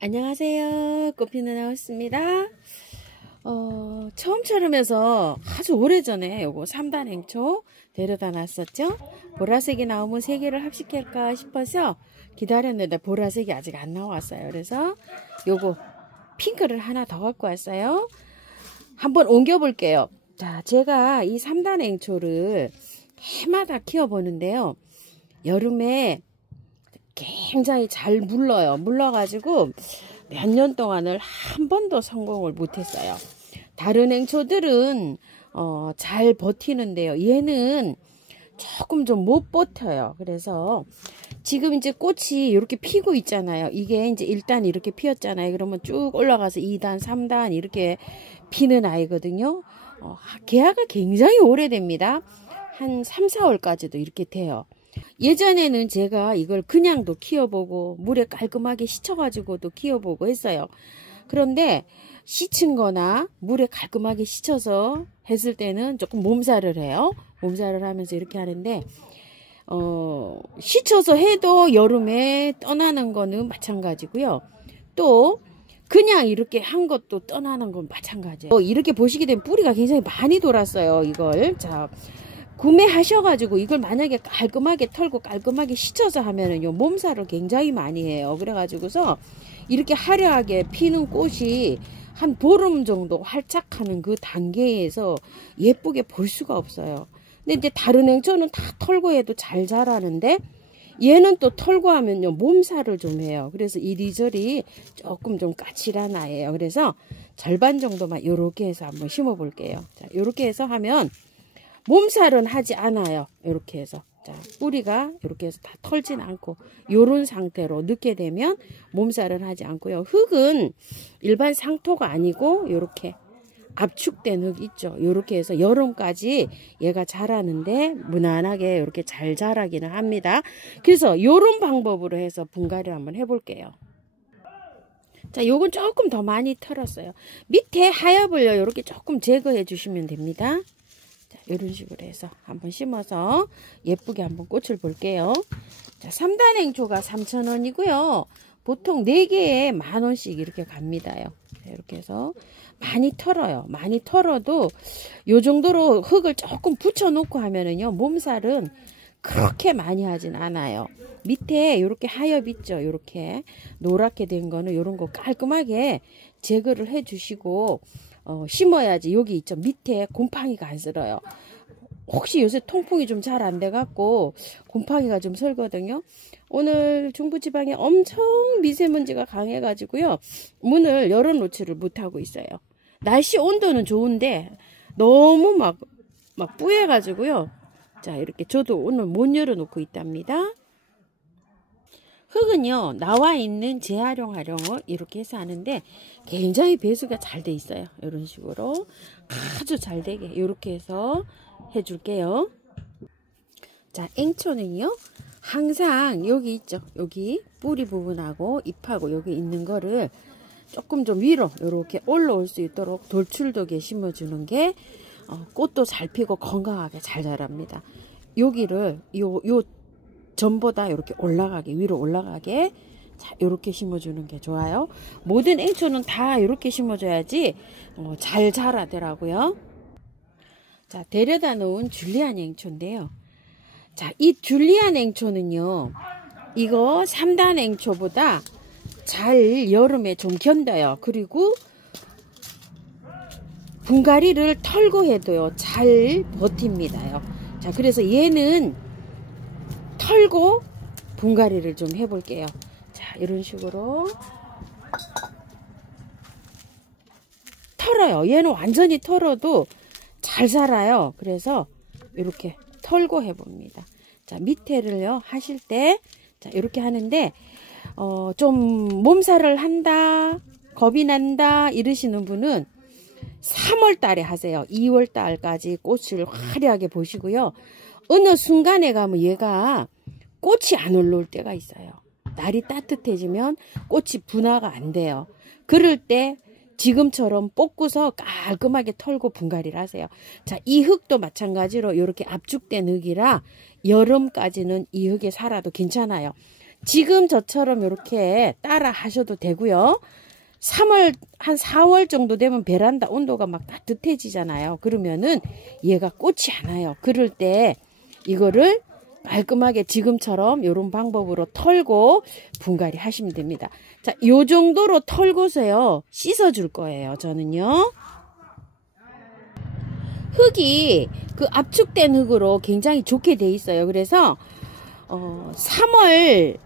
안녕하세요. 꽃피는 하우스입니다. 처음 촬영해서 아주 오래전에 요거 3단 행초 데려다 놨었죠. 보라색이 나오면 3개를 합식할까 싶어서 기다렸는데 보라색이 아직 안 나왔어요. 그래서 요거 핑크를 하나 더 갖고 왔어요. 한번 옮겨 볼게요. 자, 제가 이 3단 행초를 해마다 키워보는데요. 여름에 굉장히 잘 물러요. 물러가지고 몇 년 동안을 한 번도 성공을 못했어요. 다른 행초들은 잘 버티는데요. 얘는 조금 좀 못 버텨요. 그래서 지금 이제 꽃이 이렇게 피고 있잖아요. 이게 이제 1단 이렇게 피었잖아요. 그러면 쭉 올라가서 2단, 3단 이렇게 피는 아이거든요. 개화가 굉장히 오래됩니다. 한 3, 4월까지도 이렇게 돼요. 예전에는 제가 이걸 그냥도 키워보고 물에 깔끔하게 씻어가지고도 키워보고 했어요. 그런데 씻은 거나 물에 깔끔하게 씻어서 했을 때는 조금 몸살을 해요. 몸살을 하면서 이렇게 하는데 씻어서 해도 여름에 떠나는 거는 마찬가지고요. 또 그냥 이렇게 한 것도 떠나는 건 마찬가지예요. 이렇게 보시게 되면 뿌리가 굉장히 많이 돌았어요. 이걸 자 구매하셔가지고 이걸 만약에 깔끔하게 털고 깔끔하게 씻어서 하면은요 몸살을 굉장히 많이 해요. 그래가지고서 이렇게 화려하게 피는 꽃이 한 보름 정도 활착하는 그 단계에서 예쁘게 볼 수가 없어요. 근데 이제 다른 행초는 다 털고 해도 잘 자라는데 얘는 또 털고 하면요 몸살을 좀 해요. 그래서 이리저리 조금 좀 까칠한 아이예요. 그래서 절반 정도만 요렇게 해서 한번 심어 볼게요. 자, 요렇게 해서 하면 몸살은 하지 않아요. 이렇게 해서 자 뿌리가 이렇게 해서 다 털진 않고 요런 상태로 넣게 되면 몸살은 하지 않고요. 흙은 일반 상토가 아니고 이렇게 압축된 흙 있죠. 이렇게 해서 여름까지 얘가 자라는데 무난하게 이렇게 잘 자라기는 합니다. 그래서 요런 방법으로 해서 분갈이를 한번 해볼게요. 자, 요건 조금 더 많이 털었어요. 밑에 하엽을요 이렇게 조금 제거해 주시면 됩니다. 자, 이런 식으로 해서 한번 심어서 예쁘게 한번 꽃을 볼게요. 자, 3단 행초가 3,000원이고요. 보통 4개에 10,000원씩 이렇게 갑니다요. 자, 이렇게 해서 많이 털어요. 많이 털어도 요 정도로 흙을 조금 붙여 놓고 하면은요, 몸살은 그렇게 많이 하진 않아요. 밑에 이렇게 하엽 있죠. 이렇게 노랗게 된 거는 이런 거 깔끔하게 제거를 해 주시고 심어야지. 여기 있죠. 밑에 곰팡이가 안 슬어요. 혹시 요새 통풍이 좀 잘 안 돼 갖고 곰팡이가 좀 슬거든요. 오늘 중부지방에 엄청 미세먼지가 강해 가지고요. 문을 열어 놓지를 못하고 있어요. 날씨 온도는 좋은데 너무 막 뿌여 가지고요. 자, 이렇게 저도 오늘 못 열어 놓고 있답니다. 흙은요 나와 있는 재활용을 이렇게 해서 하는데 굉장히 배수가 잘 돼 있어요. 이런 식으로 아주 잘 되게 이렇게 해서 해줄게요. 자, 행초는요 항상 여기 있죠. 여기 뿌리 부분하고 잎하고 여기 있는 거를 조금 좀 위로 이렇게 올라올 수 있도록 돌출도에 심어주는 게 꽃도 잘 피고 건강하게 잘 자랍니다. 여기를 요 전보다 이렇게 올라가게 위로 올라가게 자 이렇게 심어주는 게 좋아요. 모든 행초는 다 이렇게 심어줘야지 잘 자라더라고요. 자, 데려다 놓은 줄리안 행초인데요. 자, 이 줄리안 행초는요 이거 3단 행초보다 잘 여름에 좀 견뎌요. 그리고 분갈이를 털고 해도요 잘 버팁니다요. 자, 그래서 얘는 털고 분갈이를 좀 해볼게요. 자, 이런 식으로 털어요. 얘는 완전히 털어도 잘 자라요. 그래서 이렇게 털고 해봅니다. 자, 밑에를요 하실 때 자 이렇게 하는데 좀 몸살을 한다, 겁이 난다 이러시는 분은 3월 달에 하세요. 2월 달까지 꽃을 화려하게 보시고요. 어느 순간에 가면 얘가 꽃이 안 올라올 때가 있어요. 날이 따뜻해지면 꽃이 분화가 안 돼요. 그럴 때 지금처럼 뽑고서 깔끔하게 털고 분갈이를 하세요. 자, 이 흙도 마찬가지로 이렇게 압축된 흙이라 여름까지는 이 흙에 살아도 괜찮아요. 지금 저처럼 이렇게 따라 하셔도 되고요. 3월 한 4월 정도 되면 베란다 온도가 막 따뜻해지잖아요. 그러면은 얘가 꽃이 안 와요. 그럴 때 이거를 깔끔하게 지금처럼 이런 방법으로 털고 분갈이 하시면 됩니다. 자, 요 정도로 털고서요 씻어 줄 거예요. 저는요. 흙이 그 압축된 흙으로 굉장히 좋게 돼 있어요. 그래서 3월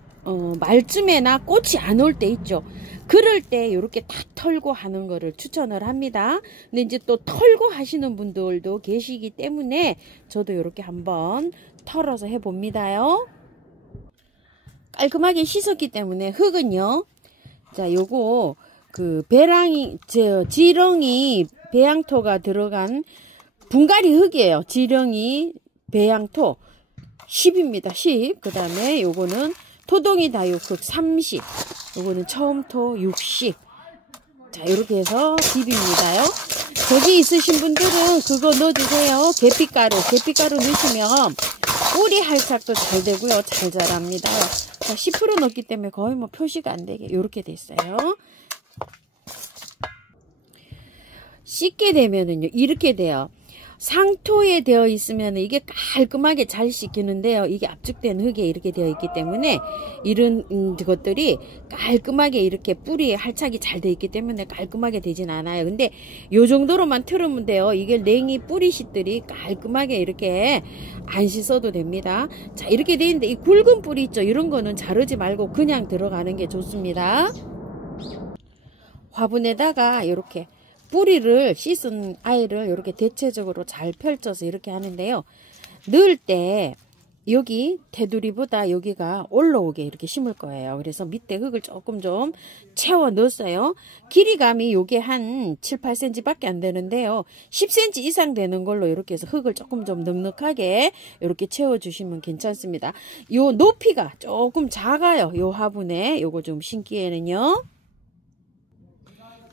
말쯤에나 꽃이 안 올 때 있죠. 그럴 때 이렇게 다 털고 하는 거를 추천을 합니다. 근데 이제 또 털고 하시는 분들도 계시기 때문에 저도 이렇게 한번 털어서 해봅니다요. 깔끔하게 씻었기 때문에 흙은요. 자, 요거 그 지렁이 배양토가 들어간 분갈이 흙이에요. 지렁이 배양토 10입니다. 10. 그 다음에 요거는 토동이 다육흙 30. 요거는 처음토 60. 자, 이렇게 해서 비빕니다요. 저기 있으신 분들은 그거 넣어주세요. 계피가루 넣으시면 뿌리 활착도 잘 되고요. 잘 자랍니다. 자, 10% 넣었기 때문에 거의 뭐 표시가 안 되게 이렇게 됐어요. 씻게 되면은요, 이렇게 돼요. 상토에 되어 있으면 이게 깔끔하게 잘 씻기는데요. 이게 압축된 흙에 이렇게 되어 있기 때문에 이런 것들이 깔끔하게 이렇게 뿌리에 할착이 잘 되어 있기 때문에 깔끔하게 되진 않아요. 근데 요 정도로만 틀으면 돼요. 이게 냉이 뿌리씨들이 깔끔하게 이렇게 안 씻어도 됩니다. 자, 이렇게 되어 있는데 이 굵은 뿌리 있죠. 이런 거는 자르지 말고 그냥 들어가는 게 좋습니다. 화분에다가 이렇게 뿌리를 씻은 아이를 이렇게 대체적으로 잘 펼쳐서 이렇게 하는데요. 넣을 때 여기 테두리보다 여기가 올라오게 이렇게 심을 거예요. 그래서 밑에 흙을 조금 좀 채워 넣었어요. 길이감이 요게 한 7, 8cm 밖에 안 되는데요. 10cm 이상 되는 걸로 이렇게 해서 흙을 조금 좀 넉넉하게 이렇게 채워 주시면 괜찮습니다. 요 높이가 조금 작아요. 요 화분에 요거 좀 심기에는요.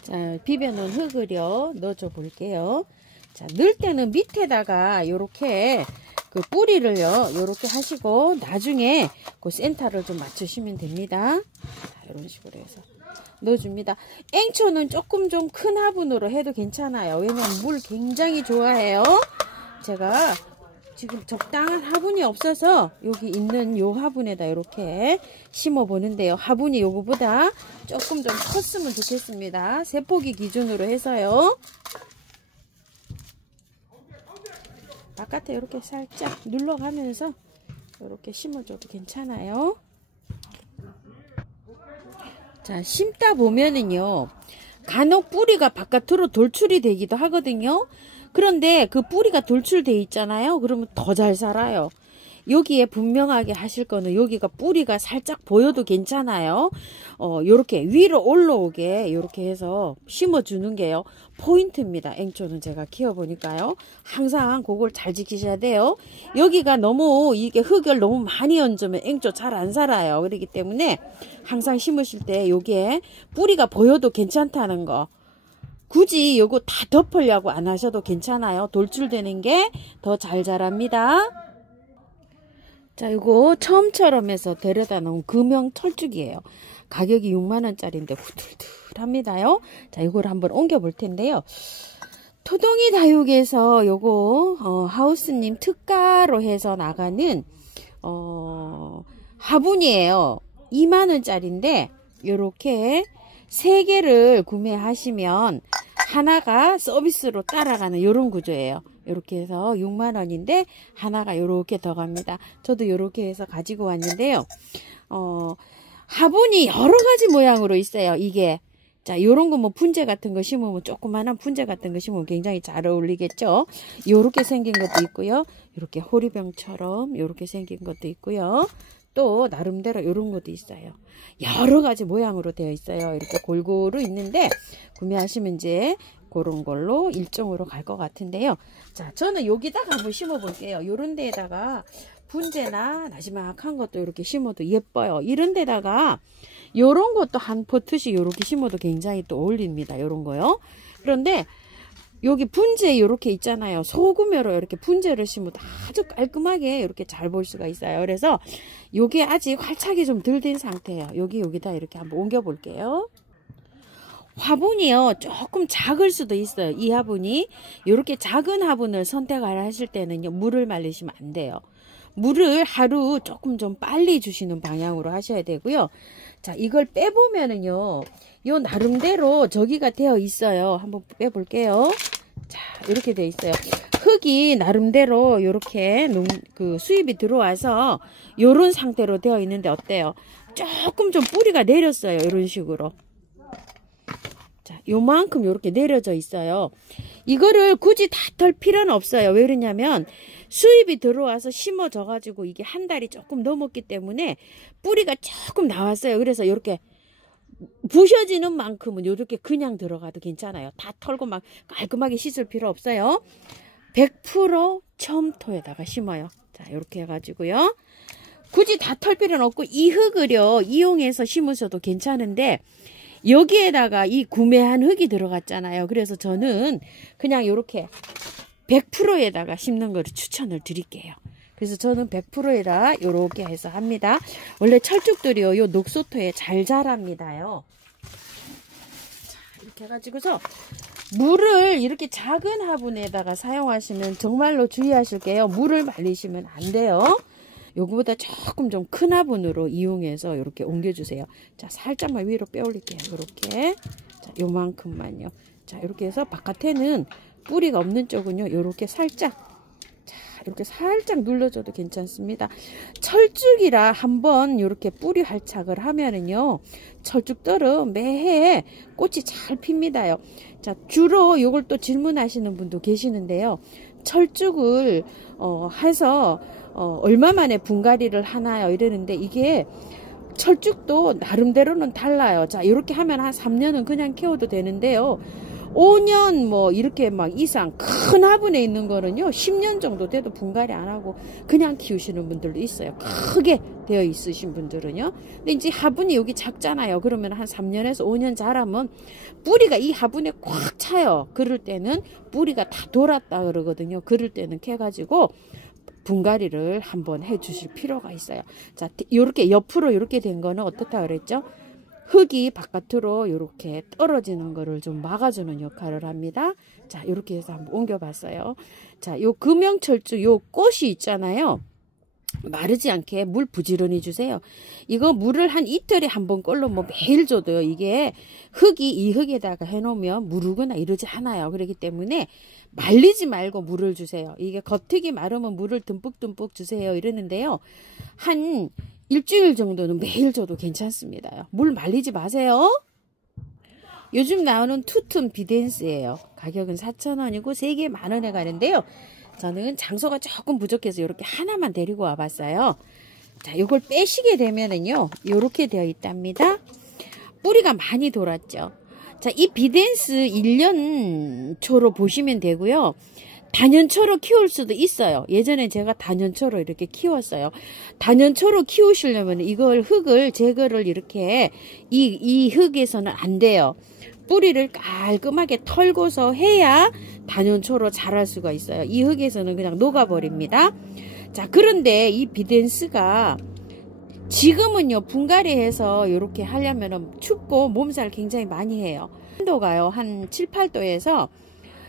자, 비벼놓은 흙을요 넣어줘 볼게요. 자, 넣을 때는 밑에다가 요렇게 그 뿌리를요 요렇게 하시고 나중에 그 센터를 좀 맞추시면 됩니다. 자, 이런 식으로 해서 넣어줍니다. 앵초는 조금 좀 큰 화분으로 해도 괜찮아요. 왜냐면 물 굉장히 좋아해요. 제가 지금 적당한 화분이 없어서 여기 있는 요 화분에다 이렇게 심어 보는데요. 화분이 요거보다 조금 좀 컸으면 좋겠습니다. 세포기 기준으로 해서요. 바깥에 이렇게 살짝 눌러가면서 이렇게 심어줘도 괜찮아요. 자, 심다 보면은요. 간혹 뿌리가 바깥으로 돌출이 되기도 하거든요. 그런데 그 뿌리가 돌출돼 있잖아요. 그러면 더 잘 살아요. 여기에 분명하게 하실 거는 여기가 뿌리가 살짝 보여도 괜찮아요. 요렇게 위로 올라오게 요렇게 해서 심어주는 게요. 포인트입니다. 앵초는 제가 키워보니까요. 항상 그걸 잘 지키셔야 돼요. 여기가 너무 이게 흙을 너무 많이 얹으면 앵초 잘 안 살아요. 그렇기 때문에 항상 심으실 때 요게 뿌리가 보여도 괜찮다는 거. 굳이 요거 다 덮으려고 안 하셔도 괜찮아요. 돌출되는 게 더 잘 자랍니다. 자, 이거 처음처럼 해서 데려다 놓은 금형 철쭉이에요. 가격이 6만원짜리인데 후들들합니다요. 자, 이걸 한번 옮겨 볼 텐데요. 토동이 다육에서 요거 하우스님 특가로 해서 나가는 화분이에요. 2만원짜리인데 요렇게 3개를 구매하시면 하나가 서비스로 따라가는 요런 구조예요. 이렇게 해서 6만원인데 하나가 요렇게 더 갑니다. 저도 요렇게 해서 가지고 왔는데요. 화분이 여러가지 모양으로 있어요. 이게 자, 요런 거 뭐 분재 같은 거 심으면 조그만한 분재 같은 거 심으면 굉장히 잘 어울리겠죠. 요렇게 생긴 것도 있고요. 요렇게 호리병처럼 요렇게 생긴 것도 있고요. 또 나름대로 요런 것도 있어요. 여러 가지 모양으로 되어 있어요. 이렇게 골고루 있는데 구매하시면 이제 그런 걸로 일종으로 갈 것 같은데요. 자, 저는 여기다가 한번 심어 볼게요. 요런 데에다가 분재나 나지막한 것도 이렇게 심어도 예뻐요. 이런 데다가 요런 것도 한 포트씩 요렇게 심어도 굉장히 또 어울립니다. 요런 거요. 그런데 여기 분재 이렇게 있잖아요. 소금으로 이렇게 분재를 심으면 아주 깔끔하게 이렇게 잘 볼 수가 있어요. 그래서 요게 아직 활착이 좀 덜 된 상태예요. 여기다 이렇게 한번 옮겨 볼게요. 화분이요 조금 작을 수도 있어요. 이 화분이 이렇게 작은 화분을 선택을 하실 때는요, 물을 말리시면 안 돼요. 물을 하루 조금 좀 빨리 주시는 방향으로 하셔야 되고요. 자, 이걸 빼보면은요, 요 나름대로 저기가 되어 있어요. 한번 빼볼게요. 자, 이렇게 되어 있어요. 흙이 나름대로 이렇게 수입이 들어와서 요런 상태로 되어 있는데 어때요? 조금 좀 뿌리가 내렸어요. 이런 식으로. 자, 요만큼 이렇게 내려져 있어요. 이거를 굳이 다 털 필요는 없어요. 왜 그러냐면 수입이 들어와서 심어져 가지고 이게 한 달이 조금 넘었기 때문에 뿌리가 조금 나왔어요. 그래서 이렇게 부셔지는 만큼은 이렇게 그냥 들어가도 괜찮아요. 다 털고 막 깔끔하게 씻을 필요 없어요. 100% 첨토에다가 심어요. 자, 이렇게 해가지고요. 굳이 다 털 필요는 없고 이 흙을요 이용해서 심으셔도 괜찮은데 여기에다가 이 구매한 흙이 들어갔잖아요. 그래서 저는 그냥 이렇게 100%에다가 심는 거를 추천을 드릴게요. 그래서 저는 100%에다 이렇게 해서 합니다. 원래 철쭉들이요 요 녹소토에 잘 자랍니다요. 자, 이렇게 해가지고서 물을 이렇게 작은 화분에다가 사용하시면 정말로 주의하실 게요. 물을 말리시면 안 돼요. 요거보다 조금 좀 큰 화분으로 이용해서 이렇게 옮겨주세요. 자, 살짝만 위로 빼 올릴게요. 이렇게. 자, 요만큼만요. 자, 이렇게 해서 바깥에는 뿌리가 없는 쪽은요, 이렇게 살짝. 자, 이렇게 살짝 눌러줘도 괜찮습니다. 철쭉이라 한번 이렇게 뿌리 활착을 하면은요, 철쭉들은 매해 꽃이 잘 핍니다요. 자, 주로 이걸 또 질문하시는 분도 계시는데요. 철쭉을 해서 얼마 만에 분갈이를 하나요? 이러는데 이게 철쭉도 나름대로는 달라요. 자, 이렇게 하면 한 3년은 그냥 키워도 되는데요. 5년 뭐 이렇게 막 이상 큰 화분에 있는 거는요 10년 정도 돼도 분갈이 안 하고 그냥 키우시는 분들도 있어요. 크게 되어 있으신 분들은요. 근데 이제 화분이 여기 작잖아요. 그러면 한 3년에서 5년 자라면 뿌리가 이 화분에 꽉 차요. 그럴 때는 뿌리가 다 돌았다 그러거든요. 그럴 때는 캐가지고 분갈이를 한번 해 주실 필요가 있어요. 자, 이렇게 옆으로 이렇게 된 거는 어떻다 그랬죠? 흙이 바깥으로 이렇게 떨어지는 거를 좀 막아주는 역할을 합니다. 자, 이렇게 해서 한번 옮겨봤어요. 자, 요 금형철쭉 요 꽃이 있잖아요. 마르지 않게 물 부지런히 주세요. 이거 물을 한 이틀에 한 번 꼴로 뭐 매일 줘도요. 이게 흙이 이 흙에다가 해놓으면 무르거나 이러지 않아요. 그렇기 때문에 말리지 말고 물을 주세요. 이게 겉흙이 마르면 물을 듬뿍듬뿍 주세요. 이러는데요. 한 일주일 정도는 매일 줘도 괜찮습니다. 물 말리지 마세요. 요즘 나오는 투튼 비덴스예요. 가격은 4,000원이고 3개 만원에 가는데요. 저는 장소가 조금 부족해서 이렇게 하나만 데리고 와봤어요. 자, 이걸 빼시게 되면은요, 이렇게 되어 있답니다. 뿌리가 많이 돌았죠. 자, 이 비덴스 1년 초로 보시면 되고요. 단연초로 키울 수도 있어요. 예전에 제가 단연초로 이렇게 키웠어요. 단연초로 키우시려면 이걸 흙을 제거를 이렇게 이 흙에서는 안 돼요. 뿌리를 깔끔하게 털고서 해야 단연초로 자랄 수가 있어요. 이 흙에서는 그냥 녹아버립니다. 자, 그런데 이 비덴스가 지금은요 분갈이해서 이렇게 하려면 춥고 몸살 굉장히 많이 해요. 온도가요 한 7, 8도에서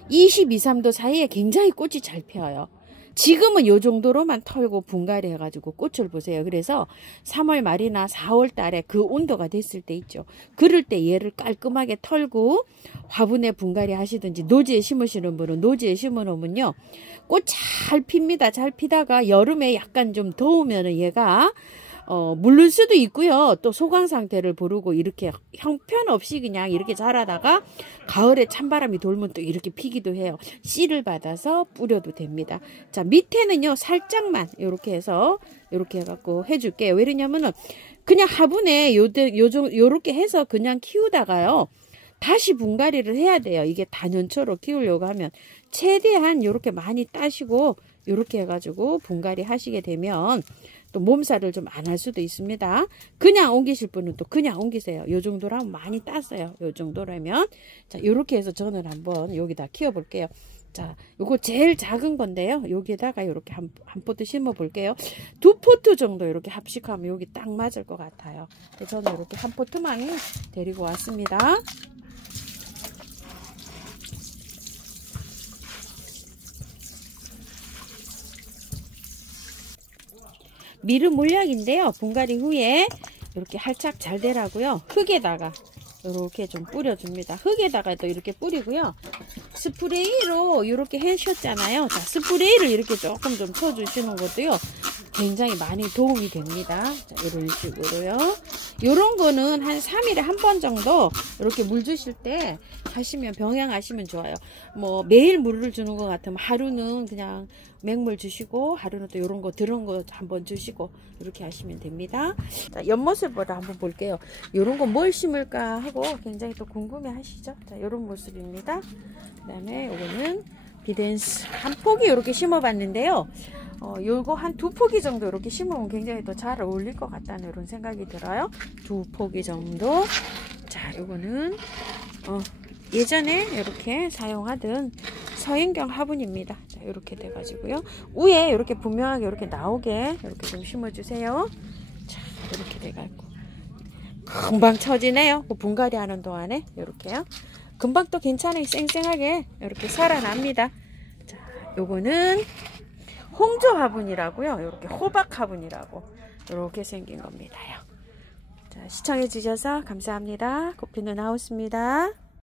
22, 3도 사이에 굉장히 꽃이 잘 펴요. 지금은 요 정도로만 털고 분갈이 해가지고 꽃을 보세요. 그래서 3월 말이나 4월 달에 그 온도가 됐을 때 있죠. 그럴 때 얘를 깔끔하게 털고 화분에 분갈이 하시든지 노지에 심으시는 분은 노지에 심어 놓으면요. 꽃 잘 핍니다. 잘 피다가 여름에 약간 좀 더우면은 얘가 물를 수도 있고요. 또 소강 상태를 보르고 이렇게 형편없이 그냥 이렇게 자라다가 가을에 찬바람이 돌면 또 이렇게 피기도 해요. 씨를 받아서 뿌려도 됩니다. 자, 밑에는요 살짝만 이렇게 해서 이렇게 해갖고 해줄게요. 왜냐면은 그냥 화분에 요렇게 해서 그냥 키우다가요 다시 분갈이를 해야 돼요. 이게 단연초로 키우려고 하면 최대한 이렇게 많이 따시고 이렇게 해가지고 분갈이 하시게 되면 또 몸살을 좀 안 할 수도 있습니다. 그냥 옮기실 분은 또 그냥 옮기세요. 요 정도라면 많이 땄어요. 요 정도라면. 자, 요렇게 해서 저는 한번 여기다 키워 볼게요. 자, 요거 제일 작은 건데요. 여기에다가 이렇게 한 포트 심어 볼게요. 2포트 정도 이렇게 합식하면 여기 딱 맞을 것 같아요. 저는 이렇게 한 포트만 데리고 왔습니다. 미르 몰약인데요. 분갈이 후에 이렇게 활착 잘 되라고요. 흙에다가 이렇게 좀 뿌려줍니다. 흙에다가 또 이렇게 뿌리고요. 스프레이로 이렇게 해셨잖아요. 자, 스프레이를 이렇게 조금 좀 쳐주시는 것도요. 굉장히 많이 도움이 됩니다. 자, 이런 식으로요. 이런 거는 한 3일에 한 번 정도 이렇게 물 주실 때 하시면 병행하시면 좋아요. 뭐 매일 물을 주는 것 같으면 하루는 그냥 맹물 주시고 하루는 또 이런 거 들은 거 한번 주시고 이렇게 하시면 됩니다. 자, 옆모습으로 한번 볼게요. 이런 거 뭘 심을까 하고 굉장히 또 궁금해 하시죠. 자, 이런 모습입니다. 그 다음에 이거는 비덴스 한 포기 이렇게 심어 봤는데요. 요거 한 2포기 정도 이렇게 심으면 굉장히 더 잘 어울릴 것 같다는 이런 생각이 들어요. 2포기 정도. 자, 요거는 예전에 이렇게 사용하던 서인경 화분입니다. 자, 이렇게 돼가지고요. 위에 이렇게 분명하게 이렇게 나오게 이렇게 좀 심어주세요. 자, 이렇게 돼가지고 금방 처지네요. 분갈이 하는 동안에 이렇게요. 금방 또 괜찮아요. 쌩쌩하게 이렇게 살아납니다. 자, 요거는 홍조 화분이라고요. 이렇게 호박 화분이라고 이렇게 생긴 겁니다요. 자, 시청해 주셔서 감사합니다. 꽃피는 하우스입니다.